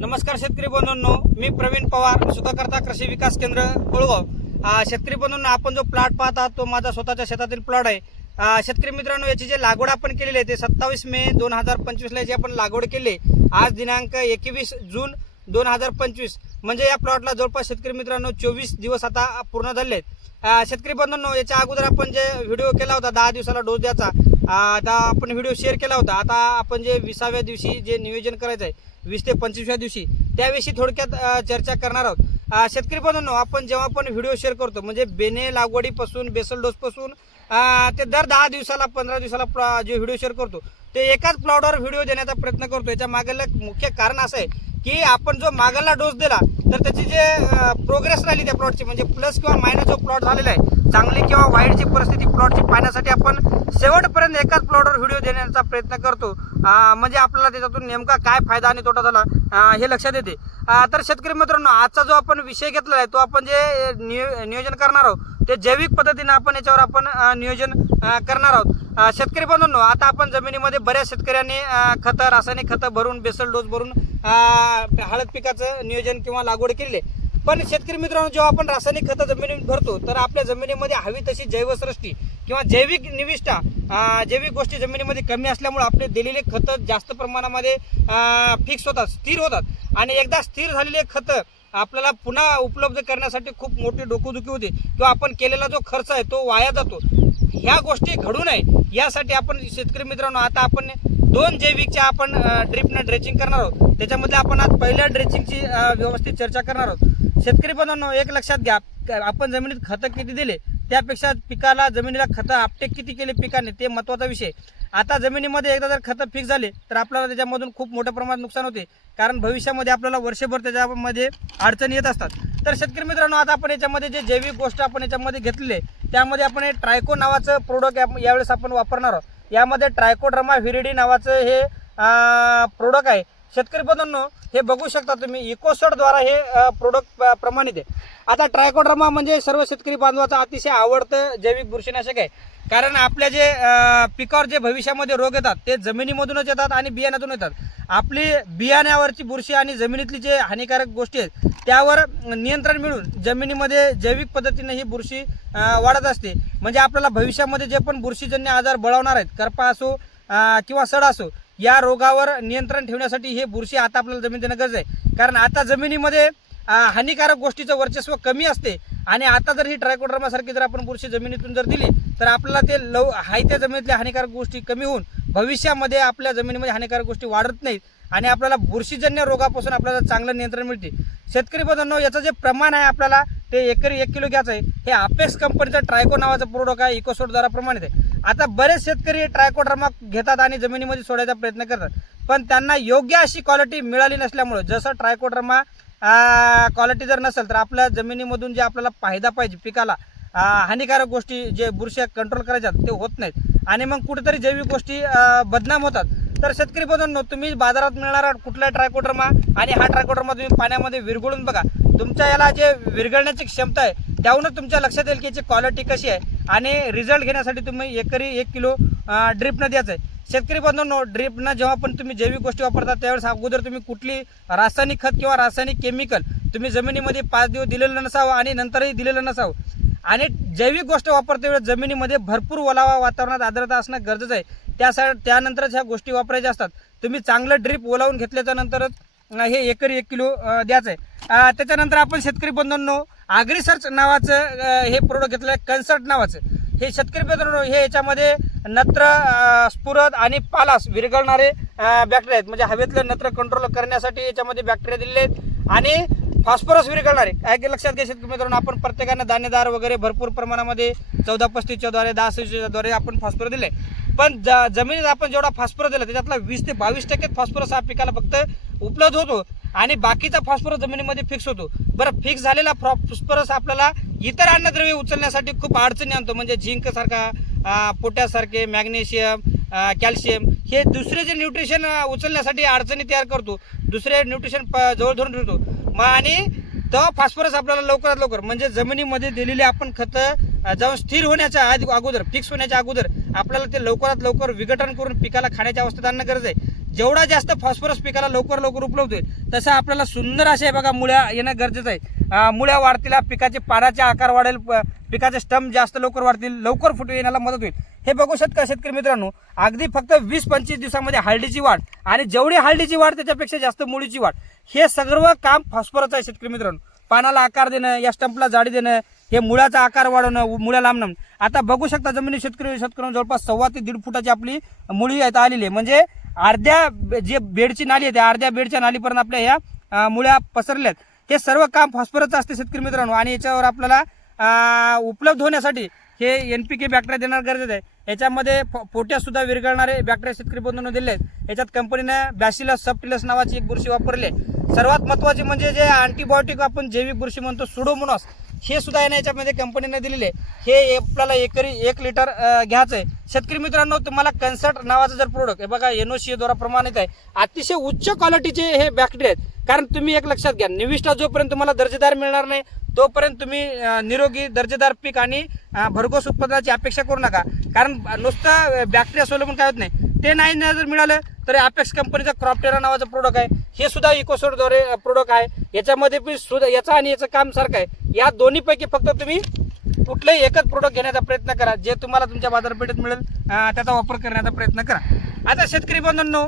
नमस्कार शेतकरी बंधूंनो मी प्रवीण पवार सुखकर्ता कृषी विकास केंद्र कोळगाव. शेतकरी बंधूंना आपण जो प्लॉट पाहत आहात तो माझा स्वतःच्या शेतातील प्लॉट आहे. शेतकरी मित्रांनो याची जे लागवड आपण केलेली आहे ते सत्तावीस मे दोन हजार पंचवीसला याची आपण लागवड केली आज दिनांक एकवीस जून दोन हजार पंचवीस. म्हणजे या प्लॉटला जवळपास शेतकरी मित्रांनो चोवीस दिवस आता पूर्ण झाले आहेत. शेतकरी बंधूंनो याच्या अगोदर आपण जे व्हिडिओ केला होता दहा दिवसाला डोस द्यायचा आता आपण व्हिडिओ शेअर केला होता. आता आपण जे विसाव्या दिवशी जे नियोजन करायचं आहे वीस ते पंचवीसव्या दिवशी त्याविषयी थोडक्यात चर्चा करणार आहोत. शेतकरी बंधूंनो आपण जेव्हा पण व्हिडिओ शेअर करतो म्हणजे बेने लागवडीपासून बेसल डोसपासून ते दर दहा दिवसाला पंधरा दिवसाला प्लॉ- जे व्हिडिओ शेअर करतो ते एकाच प्लॉटवर व्हिडिओ देण्याचा प्रयत्न करतो. याच्या मागेला मुख्य कारण असं आहे की आपण जो मागला डोस दिला तर त्याची जे प्रोग्रेस राहिली त्या प्लॉटची म्हणजे प्लस किंवा मायनस जो प्लॉट झालेला आहे चांगली किंवा वाईटची परिस्थिती प्लॉटची पाहण्यासाठी आपण शेवटपर्यंत एकाच प्लॉटवर व्हिडिओ देण्याचा प्रयत्न करतो. म्हणजे आपल्याला त्याच्यातून नेमका काय फायदा आणि तोटा झाला हे लक्षात येते. तर शेतकरी मित्रांनो आजचा जो आपण विषय घेतलेला आहे तो आपण जे नियोजन करणार आहोत ते जैविक पद्धतीने आपण याच्यावर आपण नियोजन करणार आहोत. शेतकरी बंधूंनो आता आपण जमिनीमध्ये बऱ्याच शेतकऱ्यांनी खतं रासायनिक खतं भरून बेसल डोस भरून हळद पिकाचं नियोजन किंवा लागवड केलेली आहे. पण शेतकरी मित्रांनो जेव्हा आपण रासायनिक खतं जमिनीत भरतो तर आपल्या जमिनीमध्ये हवी तशी जैवसृष्टी किंवा जैविक निविष्ठा जैविक गोष्टी जमिनीमध्ये कमी असल्यामुळे आपले दिलेले खतं जास्त प्रमाणामध्ये फिक्स होतात स्थिर होतात. आणि एकदा स्थिर झालेले खतं आपल्याला पुन्हा उपलब्ध करण्यासाठी खूप मोठी डोकोदुखी होते. किंवा आपण केलेला जो खर्च आहे तो वाया जातो. ह्या गोष्टी घडू नये. यासाठी आपण शेतकरी मित्रांनो आता आपण दोन जैविकच्या आपण ड्रिपनं ड्रेचिंग करणार आहोत. त्याच्यामध्ये आपण आज पहिल्या ड्रेचिंगची व्यवस्थित चर्चा करणार आहोत. शेतकरी बंधूंनो एक लक्षात घ्या आपण जमिनीत खतं किती दिले? त्यापेक्षा पिकाला जमिनीला खतं आपटेक किती केले पिकाने? ते महत्त्वाचा विषय. आता जमिनीमध्ये एकदा जर खतं फिक्स झाले तर आपल्याला त्याच्यामधून खूप मोठ्या प्रमाणात नुकसान होते. कारण भविष्यामध्ये आपल्याला वर्षभर त्याच्यामध्ये अडचणी येत असतात. तर शेतकरी मित्रांनो आता आपण याच्यामध्ये जे जैविक गोष्ट आपण याच्यामध्ये घेतलेली आहे त्यामध्ये आपण हे ट्रायको नावाचं प्रोडक्ट यावेळेस आपण वापरणार आहोत. यामध्ये ट्रायकोड्रमा व्हिरिडी नावाचं हे प्रोडक्ट आहे. शेतकरी बंधूंनो हे बघू शकता तुम्ही इकोसोडद्वारा हे प्रोडक्ट प्रमाणित आहे. आता ट्रायकोड्रमा म्हणजे सर्व शेतकरी बांधवाचं अतिशय आवडतं जैविक बुरशीनाशक आहे. कारण आपल्या जे पिकावर जे भविष्यामध्ये रोग येतात ते जमिनीमधूनच येतात आणि बियाण्यातून येतात. आपली बियाण्यावरची बुरशी आणि जमिनीतली जे हानिकारक गोष्टी आहेत त्यावर नियंत्रण मिळून जमिनीमध्ये जैविक पद्धतीने ही बुरशी वाढत असते. म्हणजे आपल्याला भविष्यामध्ये जे पण बुरशीजन्य आजार बळवणार आहेत करपा असो किंवा सड असो या रोगावर नियंत्रण ठेवण्यासाठी हे बुरशी आता आपल्याला जमीन देणं गरज आहे. कारण आता जमिनीमध्ये हानिकारक गोष्टीचं वर्चस्व कमी असते. आणि आता जर ही ट्रायकोड्रामासारखी जर आपण बुरशी जमिनीतून जर दिली तर आपल्याला ते लव हाय त्या जमिनीतल्या हानिकारक गोष्टी कमी होऊन भविष्यामध्ये आपल्या जमिनीमध्ये हानिकारक गोष्टी वाढत नाहीत. आणि आपल्याला बुरशीजन्य रोगापासून आपल्याला चांगलं नियंत्रण मिळते. शेतकरी बंधूंनो याचं जे प्रमाण आहे आपल्याला ते एकरी एक किलो घ्यायचं आहे. हे अपेक्स कंपनीचं ट्रायको नावाचं प्रोडक्ट आहे इकोसोडद्वारा प्रमाणित आहे. आता बरेच शेतकरी ट्रायकोड्रमा घेतात आणि जमिनीमध्ये सोडायचा प्रयत्न करतात. पण त्यांना योग्य अशी क्वालिटी मिळाली नसल्यामुळे जसं ट्रायकोड्रमा क्वालिटी जर नसेल तर आपल्या जमिनीमधून जे आपल्याला फायदा पाहिजे पिकाला हानिकारक गोष्टी जे बुरशी कंट्रोल करायच्यात ते होत नाहीत. आणि मग कुठेतरी जैविक गोष्टी बदनाम होतात. तर शेतकरी बंधूंनो तुम्ही बाजारात मिळणारा कुठला ट्रायकोड्रमा आणि हा ट्रायकोड्रमा तुम्ही पाण्यामध्ये विरघळून बघा. तुमच्या याला जे विरघळण्याची क्षमता आहे त्याहूनच तुमच्या लक्षात येईल की याची क्वालिटी कशी आहे. आणि रिझल्ट घेण्यासाठी तुम्ही एकरी एक किलो ड्रिपनं द्यायचं आहे. शेतकरी बंधूंनो ड्रिपनं जेव्हा पण तुम्ही जैविक गोष्टी वापरता त्यावेळेस अगोदर तुम्ही कुठली रासायनिक खत किंवा रासायनिक केमिकल तुम्ही जमिनीमध्ये पाच दिवस दिलेलं नसावं आणि नंतरही दिलेलं नसावं. आणि जैविक गोष्ट वापरते वेळेस जमिनीमध्ये भरपूर ओलावा वातावरणात आर्द्रता असणं गरजेचं आहे. त्यासाठी त्यानंतरच ह्या गोष्टी वापरायच्या असतात. तुम्ही चांगलं ड्रीप ओलावून घेतल्याच्या नंतरच हे एकरी एक किलो द्यायचं आहे त्याच्यानंतर आपण शेतकरी बंधूंनो आगरी नावाचं हे प्रोडक्ट घेतलं आहे कन्सर्ट नावाचं. हे शेतकरी बंधूंनो हे याच्यामध्ये नत्र स्फुरद आणि पालास विरघळणारे बॅक्टेरिया आहेत. म्हणजे हवेतलं नत्र कंट्रोल करण्यासाठी याच्यामध्ये बॅक्टेरिया दिलेले आहेत. आणि फॉस्फरस विरघळणारे. काय की लक्षात घ्या शेतकरी मित्रांनो आपण प्रत्येकानं दाणेदार वगैरे भरपूर प्रमाणामध्ये चौदा पस्तीसच्या द्वारे दहा सव्वीसच्या द्वारे आपण फॉस्फरस दिले पण ज जमिनीत आपण जेवढा फॉस्फरस दिला त्याच्यातला वीस ते बावीस टक्के फॉस्फरस हा पिकाला फक्त उपलब्ध होतो आणि बाकीचा फॉस्फरस जमिनीमध्ये फिक्स होतो. बरं फिक्स झालेला फॉस्फरस आपल्याला इतर अन्नद्रव्य उचलण्यासाठी खूप अडचणी आणतो. म्हणजे झिंक सारखा मॅग्नेशियम कॅल्शियम हे दुसरे जे न्यूट्रिशन उचलण्यासाठी अडचणी तयार करतो. दुसरे न्यूट्रिशन जवळ धरून ठेवतो. मग आणि तो फॉस्फरस आपल्याला लवकरात लवकर म्हणजे जमिनीमध्ये दिलेली आपण खतं जाऊन स्थिर होण्याच्या आधी अगोदर फिक्स होण्याच्या अगोदर आपल्याला ते लवकरात लवकर विघटन करून पिकाला खाण्याच्या अवस्थेत आणणं गरज आहे. जेवढा जास्त फॉस्फरस पिकाला लवकर लवकर उपलब्ध होईल तसं आपल्याला सुंदर असे बघा मुळ्या येणं गरजेचं आहे. मुळ्या वाढतील पिकाचे पानाचे आकार वाढेल प- पिकाचे स्टम जास्त लवकर वाढतील लवकर फुटू येण्याला मदत होईल. हे बघू शकता शेतकरी मित्रांनो अगदी फक्त वीस पंचवीस दिवसामध्ये हळदीची वाढ आणि जेवढी हळदीची वाढ त्याच्यापेक्षा जास्त मुळीची वाढ हे सर्व काम फॉस्फरस आहे शेतकरी मित्रांनो. पानाला आकार देणं या स्टंपला जाडी देणं हे मुळाचा आकार वाढवणं मुळ्या लांबणं. आता बघू शकता जमिनी शेतकरी शेतकऱ्यांना जवळपास सव्वा ते दीड फुटाची आपली मुळी आहेत आलेली आहे. म्हणजे अर्ध्या बे- जे बेडची नाली आहे त्या अर्ध्या बेडच्या नालीपर्यंत आपल्या ह्या मुळ्या मुळ्या पसरल्यात. हे सर्व काम फॉस्फरसचं असते शेतकरी मित्रांनो. आणि याच्यावर आपल्याला उपलब्ध होण्यासाठी हे एन पी के बॅक्टेरिया देणं गरजेचं आहे. याच्यामध्ये पोट्यासुद्धा विरघळणारे बॅक्टेरिया शेतकरी बंधून दिले आहेत. याच्यात कंपनीनं बॅसिलस सबटिलस नावाची एक बुरशी वापरली सर्वात महत्त्वाची म्हणजे जे अँटीबायोटिक आपण जैविक बुरशी म्हणतो सुडोमोनॉस. हे सुद्धा आहे ना याच्यामध्ये कंपनीने दिलेले. हे आपल्याला एकरी एक लिटर घ्यायचं आहे शेतकरी मित्रांनो तुम्हाला कन्सर्ट नावाचं जर प्रोडक्ट हे बघा एनओसी द्वारा प्रमाणित आहे. अतिशय उच्च क्वालिटीचे हे बॅक्टेरिया आहेत. कारण तुम्ही एक लक्षात घ्या निविष्ठा जोपर्यंत तुम्हाला दर्जेदार मिळणार नाही तोपर्यंत तुम्ही निरोगी दर्जेदार पीक आणि भरघोस उत्पादनाची अपेक्षा करू नका. कारण नुसतं बॅक्टेरिया सोलून काय होत नाही. ते नाही ना जर मिळालं तर अपेक्स कंपनीचा क्रॉपटेरा नावाचं प्रोडक्ट आहे. हे सुद्धा इकोसोडद्वारे प्रोडक्ट आहे. याच्यामध्ये बी सुद्धा याचं आणि याचं काम सारखं आहे. या दोन्हीपैकी फक्त तुम्ही कुठलंही एकच प्रोडक्ट घेण्याचा प्रयत्न करा. जे तुम्हाला तुमच्या बाजारपेठेत मिळेल त्याचा वापर करण्याचा प्रयत्न करा. आता शेतकरी बंधूंनो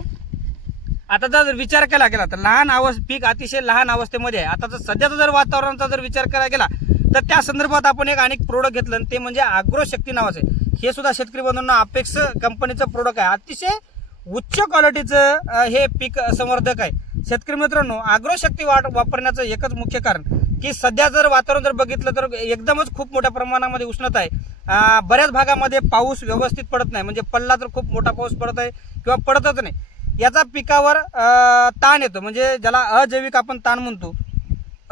आता जर विचार केला गेला तर लहान अवस्थ पीक अतिशय लहान अवस्थेमध्ये आहे. आता जर सध्याचा जर वातावरणाचा जर विचार केला गेला तर त्या संदर्भात आपण एक अनेक प्रोडक्ट घेतलं आणि ते म्हणजे अग्रोशक्ती नावाचं आहे. हे सुद्धा शेतकरी बंधूंना अपेक्स कंपनीचं प्रोडक्ट आहे. अतिशय उच्च क्वालिटीचं हे पीक संवर्धक आहे. शेतकरी मित्रांनो अग्रोशक्ती वाट वापरण्याचं एकच मुख्य कारण की सध्या जर वातावरण जर बघितलं तर एकदमच खूप मोठ्या प्रमाणामध्ये उष्णता आहे. बऱ्याच भागामध्ये पाऊस व्यवस्थित पडत नाही. म्हणजे पडला तर खूप मोठा पाऊस पडत आहे किंवा पडतच नाही. याचा पिकावर ताण येतो. म्हणजे ज्याला अजैविक आपण ताण म्हणतो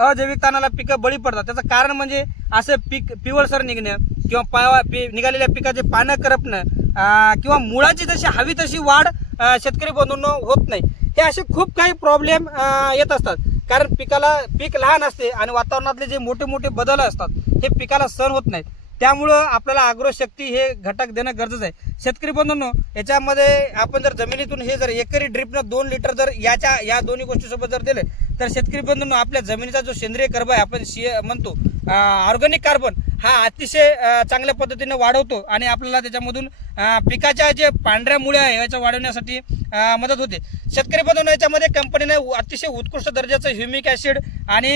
अजैविक ताणाला पिकं बळी पडतात. त्याचं कारण म्हणजे असे पीक पिवळसर निघणं किंवा पावा पी निघालेल्या पिकाचे पानं करपणं किंवा मुळाची जशी हवी तशी वाढ शेतकरी बंधूंनो होत नाही. हे असे खूप काही प्रॉब्लेम येत असतात. कारण पिकाला पीक लहान असते आणि वातावरणातले जे मोठे मोठे बदल असतात हे पिकाला सहन होत नाहीत. त्यामुळं आपल्याला आग्रहशक्ती हे घटक देणं गरजेचं आहे. शेतकरी बंधूंनो याच्यामध्ये आपण जर जमिनीतून हे जर एकरी ड्रिपनं दोन लिटर जर याच्या या दोन्ही गोष्टीसोबत जर दिले तर शेतकरी बंधूंनो आपल्या जमिनीचा जो सेंद्रिय कर्ब आहे आपण सी म्हणतो ऑर्गॅनिक कार्बन हा अतिशय चांगल्या पद्धतीने वाढवतो आणि आपल्याला त्याच्यामधून पिकाच्या जे पांढऱ्या मुळे आहे याच्या वाढवण्यासाठी मदत होते. शेतकरी बंधूंनो याच्यामध्ये कंपनीने अतिशय उत्कृष्ट दर्जाचं ह्युमिक ॲसिड आणि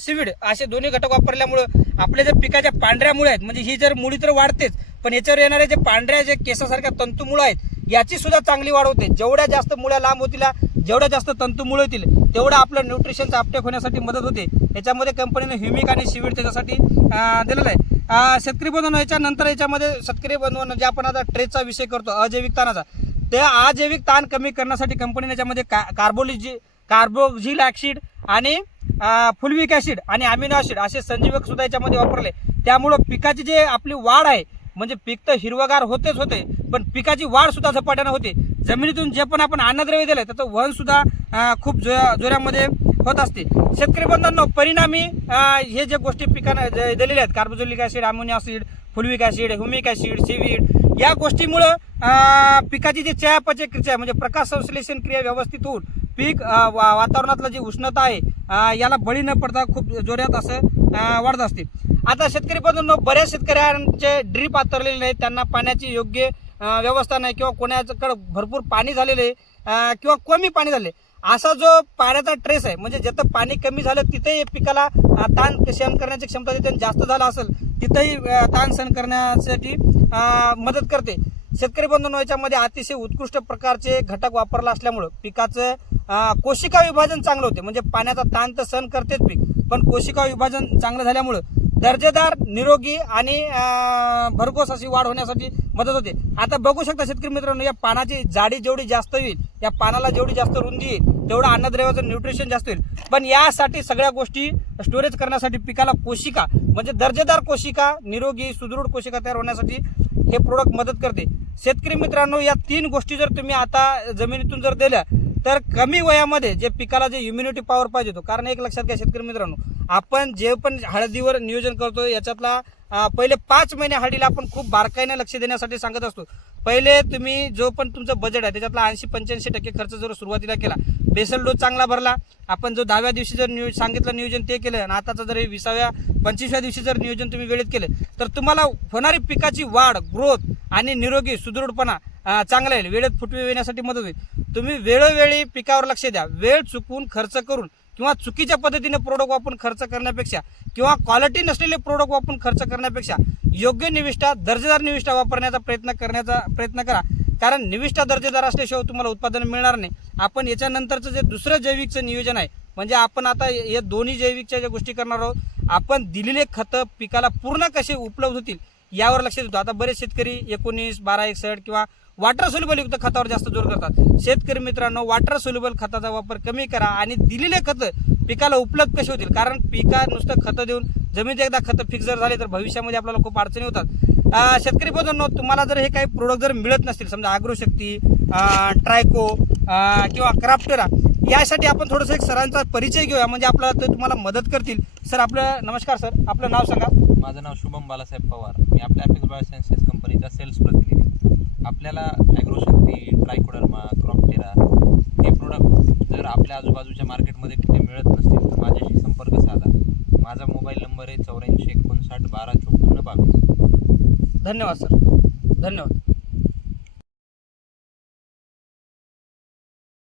सिविड असे दोन्ही घटक वापरल्यामुळं आपल्या ज्या पिकाच्या पांढऱ्या मुळे आहेत म्हणजे ही जर मुळी तर वाढतेच पण याच्यावर येणारे जे पांढऱ्या जे केसासारख्या तंतुमुळं आहेत याची सुद्धा चांगली वाढ होते. जेवढ्या जास्त मुळ्या लांब होतील जेवढ्या जास्त तंतुमुळ होतील तेवढं आपलं न्यूट्रिशनचं अपटेक होण्यासाठी मदत होते. याच्यामध्ये कंपनीने ह्युमिक आणि शिविर त्याच्यासाठी दिलेलं आहे. शेतकरी बंधूंनो याच्यानंतर याच्यामध्ये शेतकरी बंधूंनो जे आपण आता ट्रेसचा विषय करतो अजैविक ताणाचा त्या अजैविक ताण कमी करण्यासाठी कंपनीने याच्यामध्ये का कार्बोलिजी कार्बोझिल ॲक्सिड आणि फुलविक ॲसिड आणि अमिनो ॲसिड असे संजीवक सुद्धा याच्यामध्ये वापरले. त्यामुळं पिकाची जे आपली वाढ आहे म्हणजे पीक तर हिरवगार होतेच होते पण पिकाची वाढ सुद्धा झपाट्यानं होते. जमिनीतून जे पण आपण अन्नद्रव्य दिलं त्याचं वहन सुद्धा खूप जो जोऱ्यामध्ये होत असते. शेतकरी बंधूंनो परिणामी हे जे गोष्टी पिकांना जे दिलेल्या आहेत कार्बोझोलिक acid ammonia acid fulvic acid humic acid seaweed या गोष्टीमुळं पिकाची जी चयापचय क्रिया आहे, म्हणजे प्रकाश संश्लेषण क्रिया व्यवस्थित होऊन पीक वा- वातावरणातलं जी उष्णता आहे याला बळी न पडता खूप जोऱ्यात असं वाढत असते. आता शेतकरी बंधूंनो बऱ्याच शेतकऱ्यांचे ड्रीप आतरलेले नाही त्यांना पाण्याची योग्य व्यवस्था नाही किंवा कोणाकडं भरपूर पाणी झालेले आहे, किंवा कमी पाणी झाले. असा जो पाण्याचा ट्रेस आहे म्हणजे जिथं पाणी कमी झालं तिथेही पिकाला ताण सहन करण्याची क्षमता तिथे जास्त झाला असेल तिथेही ताण सहन करण्यासाठी मदत करते. शेतकरी बंधूंनो याच्यामध्ये अतिशय उत्कृष्ट प्रकारचे घटक वापरला असल्यामुळं पिकाचं कोशिका विभाजन चांगलं होते. म्हणजे पाण्याचा ताण तर सहन करतेच पीक पण कोशिका विभाजन चांगलं झाल्यामुळं दर्जेदार निरोगी आणि भरघोस अशी वाढ होण्यासाठी मदत होते. आता बघू शकता शेतकरी मित्रांनो या पानाची जाडी जेवढी जास्त होईल या पानाला जेवढी जास्त रुंदी येईल तेवढं अन्नद्रव्याचं न्यूट्रिशन जास्त होईल. पण यासाठी सगळ्या गोष्टी स्टोरेज करण्यासाठी पिकाला कोशिका म्हणजे दर्जेदार कोशिका निरोगी सुदृढ कोशिका तयार होण्यासाठी हे प्रोडक्ट मदत करते. शेतकरी मित्रांनो या तीन गोष्टी जर तुम्ही आता जमिनीतून जर दिल्या तर कमी वयामध्ये जे पिकाला जे इम्युनिटी पॉवर पाहिजे तो कारण एक लक्षात घ्या शेतकरी मित्रांनो आपण जे पण हळदीवर नियोजन करतो याच्यातला पहिले पाच महिने हळदीला आपण खूप बारकाईने लक्ष देण्यासाठी सांगत असतो. पहिले तुम्ही जो पण तुमचं बजेट आहे त्याच्यातला ऐंशी पंच्याऐंशी टक्के खर्च जर सुरुवातीला केला बेसल डोस चांगला भरला आपण जो दहाव्या दिवशी जर नियोज सांगितलं नियोजन ते केलं आणि आताचं जर विसाव्या पंचवीसव्या दिवशी जर नियोजन तुम्ही वेळेत केलं तर तुम्हाला होणारी पिकाची वाढ ग्रोथ आणि निरोगी सुदृढपणा चांगला येईल वेळेत फुटवे येण्यासाठी मदत होईल. तुम्ही वेळोवेळी पिकावर लक्ष द्या. वेळ चुकून खर्च करून किंवा चुकीच्या पद्धतीने प्रोडक्ट वापरून खर्च करण्यापेक्षा किंवा क्वालिटी नसलेले प्रोडक्ट वापरून खर्च करण्यापेक्षा योग्य निविष्ठा दर्जेदार निविष्ठा वापरण्याचा प्रयत्न करण्याचा प्रयत्न करा. कारण निविष्ठा दर्जेदार असल्याशिवाय तुम्हाला उत्पादन मिळणार नाही. आपण याच्यानंतरचं जे दुसरं जैविकचं नियोजन आहे म्हणजे आपण आता या दोन्ही जैविकच्या ज्या गोष्टी करणार आहोत आपण दिलेले खतं पिकाला पूर्ण कसे उपलब्ध होतील यावर लक्ष देतो. आता बरेच शेतकरी एकोणीस बारा एकसष्ट किंवा वॉटर सोल्युबल युक्त खतावर जास्त जोर करतात. शेतकरी मित्रांनो वॉटर सोल्युबल खताचा वापर कमी करा आणि दिलेले खतं पिकाला उपलब्ध कसे होतील? कारण पिका नुसतं खतं देऊन जमिनीत एकदा खतं फिक्स जर झाले तर भविष्यामध्ये आपल्याला खूप अडचणी होतात. शेतकरी बंधूंनो तुम्हाला जर हे काही प्रोडक्ट जर मिळत नसतील समजा आग्रोशक्ती ट्रायको किंवा क्राफ्टरा यासाठी आपण थोडंसं एक सरांचा परिचय घेऊया. म्हणजे आपल्याला ते तुम्हाला मदत करतील. सर आपलं नमस्कार सर. आपलं नाव सांगा. माझं नाव शुभम बालासाहेब पवार. मी आपल्या ॲपिक्स बायोसायन्सेस कंपनीचा सेल्स प्रतिनिधी. आपल्याला ॲग्रोशक्ती ट्रायकोडर्मा क्रॉपटेरा हे प्रोडक्ट जर आपल्या आजूबाजूच्या मार्केटमध्ये कुठे मिळत नसतील तर माझ्याशी संपर्क साधा. माझा मोबाईल नंबर आहे चौऱ्याऐंशी एकोणसाठ बारा चोपन्न बावीस. धन्यवाद सर. धन्यवाद.